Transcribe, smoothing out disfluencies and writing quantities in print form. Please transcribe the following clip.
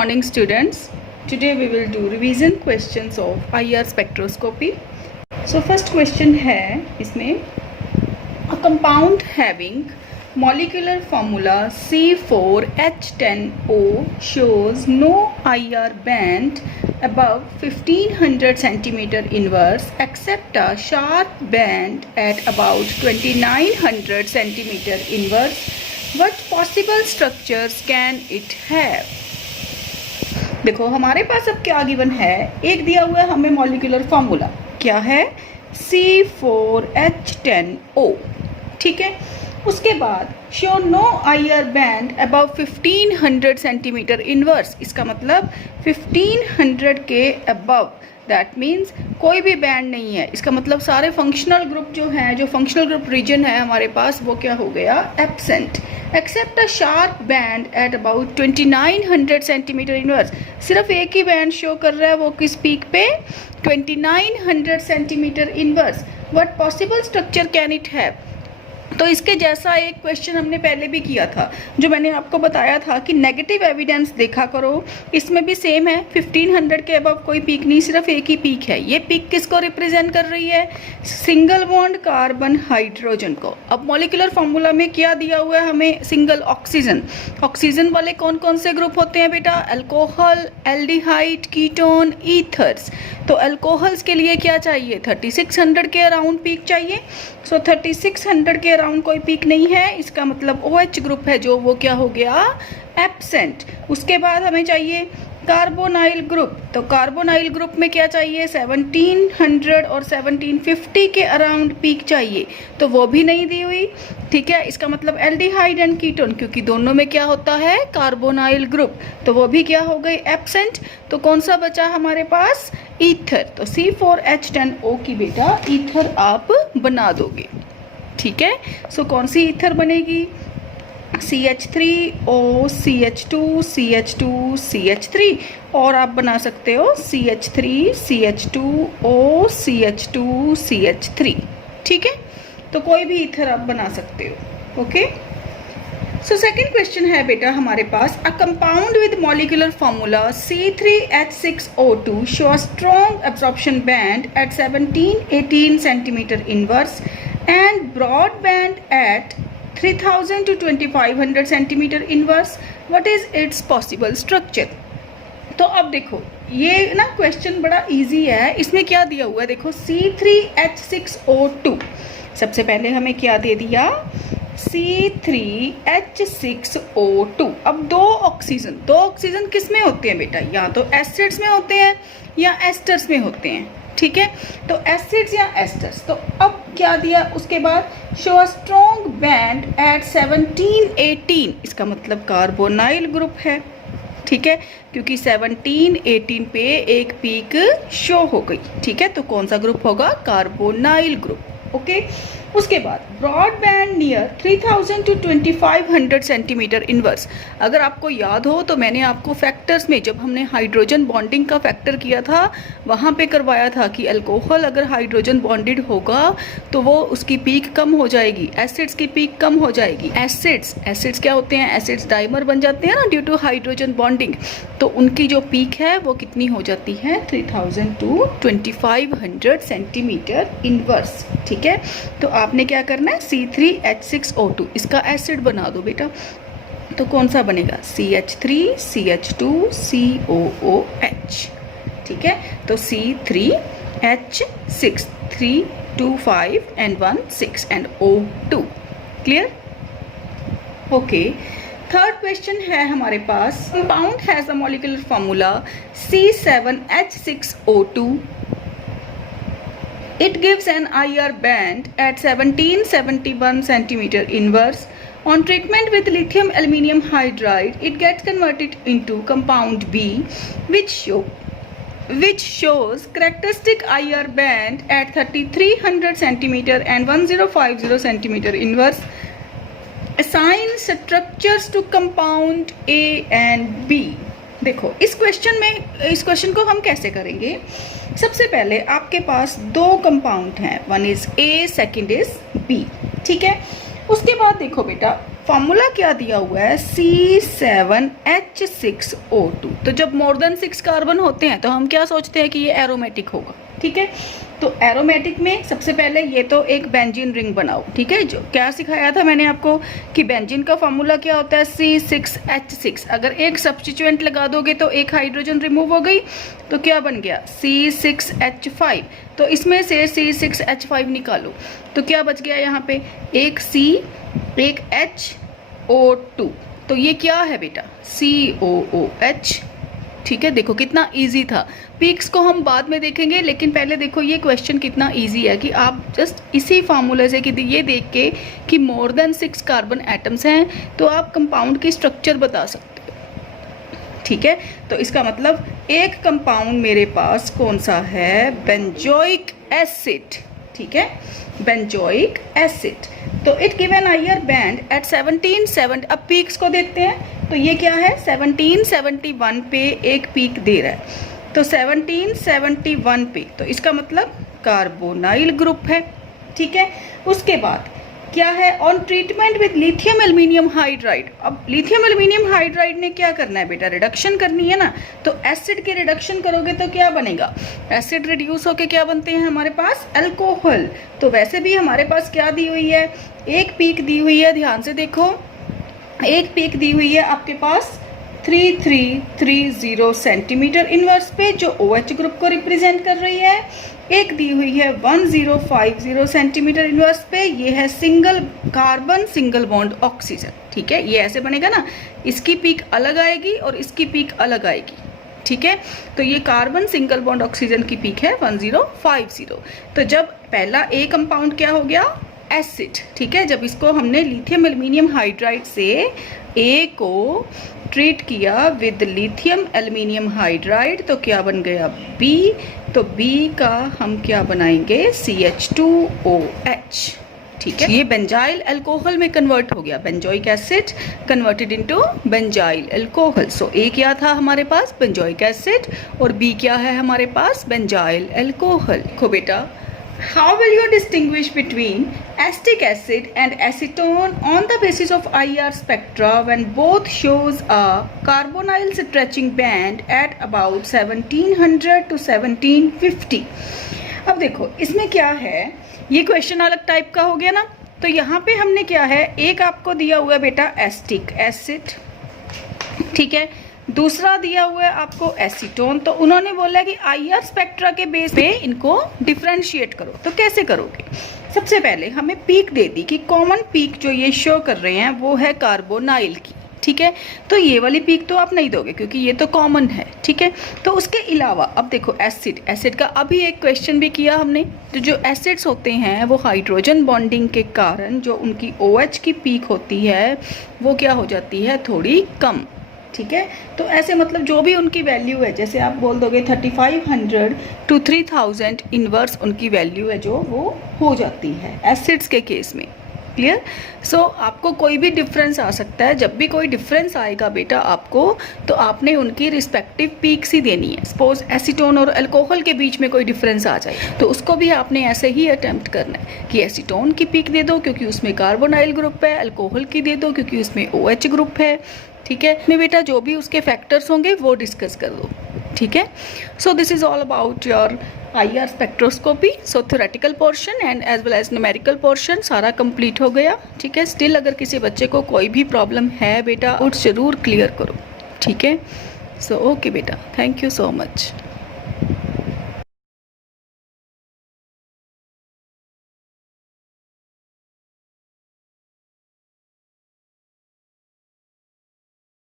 morning students. Today we will do revision questions of IR spectroscopy. So first question है इसमें, a compound having molecular formula C4H10O shows no IR band above 1500 centimeter inverse except a sharp band at about 2900 centimeter inverse. What possible structures can it have? देखो हमारे पास अब क्या given है, एक दिया हुआ है हमें मॉलिक्यूलर फॉर्मूला, क्या है C4H10O, ठीक है। उसके बाद show no IR band above 1500 centimetre inverse, इसका मतलब 1500 के अबव, दैट मीन्स कोई भी बैंड नहीं है, इसका मतलब सारे फंक्शनल ग्रुप जो हैं, जो फंक्शनल ग्रुप रीजन है हमारे पास, वो क्या हो गया, absent. Except a sharp band at about 2900 centimetre inverse, सिर्फ एक ही बैंड शो कर रहा है, वो किस पीक पे, 2900 centimetre inverse. What possible structure can it have? तो इसके जैसा एक क्वेश्चन हमने पहले भी किया था, जो मैंने आपको बताया था कि नेगेटिव एविडेंस देखा करो। इसमें भी सेम है, 1500 के अबव कोई पीक नहीं, सिर्फ एक ही पीक है। ये पीक किसको रिप्रेजेंट कर रही है, सिंगल बॉन्ड कार्बन हाइड्रोजन को। अब मॉलिक्यूलर फॉर्मूला में क्या दिया हुआ है हमें, सिंगल ऑक्सीजन। ऑक्सीजन वाले कौन कौन से ग्रुप होते हैं बेटा, अल्कोहल, एल्डिहाइड, कीटोन, ईथर्स। तो अल्कोहल्स के लिए क्या चाहिए, 3600 के अराउंड पीक चाहिए। सो 3600 के अराउंड कोई पीक नहीं है, इसका मतलब OH ग्रुप है जो, वो क्या हो गया, एब्सेंट। उसके बाद हमें चाहिए कार्बोनाइल ग्रुप, तो कार्बोनाइल ग्रुप में क्या चाहिए, 1700 और 1750 के अराउंड पीक चाहिए, तो वो भी नहीं दी हुई, ठीक है। इसका मतलब एल्डिहाइड एंड कीटोन, क्योंकि दोनों में क्या होता है, कार्बोनाइल ग्रुप, तो वो भी क्या हो गई, एब्सेंट। तो कौन सा बचा हमारे पास, ईथर। तो C4H10O की बेटा ईथर आप बना दोगे, ठीक है। सो कौन सी ईथर बनेगी, CH3O CH2 CH2 CH3, और आप बना सकते हो CH3 CH2O CH2 CH3, ठीक है। तो कोई भी ईथर आप बना सकते हो, ओके। सो सेकेंड क्वेश्चन है बेटा हमारे पास, a compound with molecular formula C3H6O2 show strong absorption band at 17-18 centimetre inverse and broad band at 3000 to 2500 centimetre inverse. What is its possible structure? तो अब देखो ये ना क्वेश्चन बड़ा इजी है, इसमें क्या दिया हुआ है, देखो C3H6O2, सबसे पहले हमें क्या दे दिया, C3H6O2। अब दो ऑक्सीजन किस में होते हैं बेटा, या तो एसिड्स में होते हैं या एस्टर्स में होते हैं, ठीक है। तो एसिड्स या एस्टर्स, तो अब क्या दिया, उसके बाद शो स्ट्रॉन्ग बैंड एट 17-18, इसका मतलब कार्बोनाइल ग्रुप है, ठीक है, क्योंकि 17-18 पे एक पीक शो हो गई, ठीक है। तो कौन सा ग्रुप होगा, कार्बोनाइल ग्रुप, ओके। उसके बाद broad band near 3000 to 2500 centimetre inverse. अगर आपको याद हो तो मैंने आपको फैक्टर्स में, जब हमने हाइड्रोजन बॉन्डिंग का फैक्टर किया था, वहाँ पे करवाया था कि अल्कोहल अगर हाइड्रोजन बॉन्डेड होगा तो वो उसकी पीक कम हो जाएगी, एसिड्स की पीक कम हो जाएगी। एसिड्स क्या होते हैं, एसिड्स डाइमर बन जाते हैं ना ड्यू टू हाइड्रोजन बॉन्डिंग, तो उनकी जो पीक है वो कितनी हो जाती है, 3000 to 2500 सेंटीमीटर इनवर्स, ठीक है। तो आपने क्या करना है, C3H6O2 इसका एसिड बना दो बेटा, तो कौन सा बनेगा, CH3 CH2 COOH, ठीक है। तो C3H6 3 2 5 and 1 6 and O2, clear, okay. Third question है हमारे पास, compound has a molecular formula C7H6O2. It gives an IR band at 1771 centimeter inverse. On treatment with lithium aluminium hydride, it gets converted into compound B, which shows characteristic IR band at 3300 centimeter and 1050 centimeter inverse. Assign structures to compound A and B. देखो इस question को हम कैसे करेंगे, सबसे पहले आपके पास दो कंपाउंड हैं, one is A, second is B, ठीक है। उसके बाद देखो बेटा फॉर्मूला क्या दिया हुआ है, C7H6O2। तो जब मोर देन 6 कार्बन होते हैं तो हम क्या सोचते हैं कि ये एरोमेटिक होगा, ठीक है। तो एरोमेटिक में सबसे पहले ये तो एक बेंजीन रिंग बनाओ, ठीक है। जो क्या सिखाया था मैंने आपको कि बेंजीन का फॉर्मूला क्या होता है, C6H6। अगर एक सब्स्टिट्यूएंट लगा दोगे तो एक हाइड्रोजन रिमूव हो गई, तो क्या बन गया C6H5। तो इसमें से C6H5 निकालो तो क्या बच गया यहाँ पे, एक C एक HO2। तो ये क्या है बेटा, COOH, ठीक है। देखो कितना इजी था। पीक्स को हम बाद में देखेंगे, लेकिन पहले देखो ये क्वेश्चन कितना इजी है कि आप जस्ट इसी फार्मूले से कि ये देख के कि मोर देन 6 कार्बन एटम्स हैं तो आप कंपाउंड की स्ट्रक्चर बता सकते हो, ठीक है। तो इसका मतलब एक कंपाउंड मेरे पास कौन सा है, बेंजोइक एसिड, ठीक है, बेंजोइक एसिड। तो it given IR band at 1770। अब पीक्स को देखते हैं, तो ये क्या है, 1771 पे एक पीक दे रहा है, तो 1771 पे, तो इसका मतलब कार्बोनाइल ग्रुप है, ठीक है। उसके बाद क्या है, on treatment with lithium aluminium hydride. अब लिथियम एल्यूमिनियम हाइड्राइड ने क्या करना है बेटा, रिडक्शन करनी है ना। तो एसिड के रिडक्शन करोगे तो क्या बनेगा, एसिड रिड्यूस होके क्या बनते हैं हमारे पास, अल्कोहल। तो वैसे भी हमारे पास क्या दी हुई है, एक पीक दी हुई है, ध्यान से देखो, एक पीक दी हुई है आपके पास 3330 सेंटीमीटर इनवर्स पे, जो OH ग्रुप को रिप्रेजेंट कर रही है। एक दी हुई है 1050 सेंटीमीटर इनवर्स पे, ये है single carbon single bond oxygen, ठीक है। ये ऐसे बनेगा ना, इसकी पीक अलग आएगी और इसकी पीक अलग आएगी, ठीक है। तो ये कार्बन सिंगल बॉन्ड ऑक्सीजन की पीक है 1050। तो जब पहला ए कंपाउंड क्या हो गया, एसिड, ठीक है। जब इसको हमने लिथियम एल्यूमिनियम हाइड्राइड से ए को ट्रीट किया विद लिथियम एल्यूमिनियम हाइड्राइड तो क्या बन गया, बी। तो बी का हम क्या बनाएंगे, CH2OH, ठीक है। ये बेंजाइल अल्कोहल में कन्वर्ट हो गया, benzoic acid converted into benzyl alcohol. So A क्या था हमारे पास, बेंजोइक एसिड, और बी क्या है हमारे पास, बेंजाइल अल्कोहल। देखो बेटा, how will you distinguish between acetic acid and acetone on the basis of IR spectra when both shows a carbonyl stretching band at about 1700 to 1750? अब देखो इसमें क्या है, ये क्वेश्चन अलग टाइप का हो गया ना। तो यहाँ पे हमने क्या है, एक आपको दिया हुआ है बेटा एसिटिक एसिड, ठीक है, दूसरा दिया हुआ है आपको एसीटोन। तो उन्होंने बोला कि आईआर स्पेक्ट्रा के बेस पे इनको डिफरेंशिएट करो। तो कैसे करोगे, सबसे पहले हमें पीक दे दी कि कॉमन पीक जो ये शो कर रहे हैं वो है कार्बोनाइल की, ठीक है। तो ये वाली पीक तो आप नहीं दोगे क्योंकि ये तो कॉमन है, ठीक है। तो उसके अलावा अब देखो एसिड, एसिड का अभी एक क्वेश्चन भी किया हमने। तो जो एसिड्स होते हैं वो हाइड्रोजन बॉन्डिंग के कारण जो उनकी OH की पीक होती है वो क्या हो जाती है, थोड़ी कम, ठीक है। तो ऐसे मतलब जो भी उनकी वैल्यू है, जैसे आप बोल दोगे 3500 to 3000 इनवर्स उनकी वैल्यू है जो वो हो जाती है एसिड्स के केस में, क्लियर। सो आपको कोई भी डिफरेंस आ सकता है। जब भी कोई डिफरेंस आएगा बेटा आपको, तो आपने उनकी रिस्पेक्टिव पीक्स ही देनी है। सपोज एसीटोन और अल्कोहल के बीच में कोई डिफरेंस आ जाए तो उसको भी आपने ऐसे ही अटेम्प्ट करना है कि एसीटोन की पीक दे दो क्योंकि उसमें कार्बोनाइल ग्रुप है, अल्कोहल की दे दो क्योंकि उसमें OH ग्रुप है, ठीक है। में बेटा जो भी उसके फैक्टर्स होंगे वो डिस्कस कर दो, ठीक है। So this is all about your IR spectroscopy. So theoretical portion and as well as numerical portion सारा कंप्लीट हो गया, ठीक है। स्टिल अगर किसी बच्चे को कोई भी प्रॉब्लम है बेटा, उस जरूर क्लियर करो, ठीक है। सो ओके बेटा, थैंक यू सो मच।